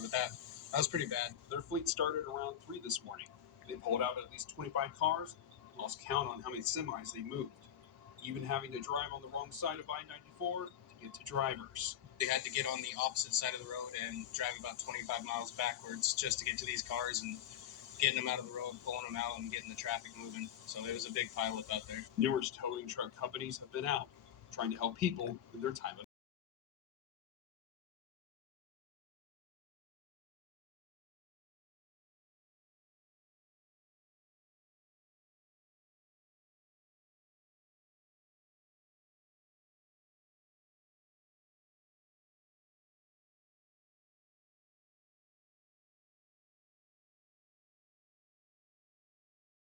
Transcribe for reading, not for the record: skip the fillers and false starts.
but that was pretty bad. Their fleet started around 3 this morning. They pulled out at least 25 cars and lost count on how many semis they moved, even having to drive on the wrong side of I-94 to get to drivers. They had to get on the opposite side of the road and drive about 25 miles backwards just to get to these cars and getting them out of the road, pulling them out, and getting the traffic moving. So it was a big pileup out there. Numerous towing truck companies have been out trying to help people in their time of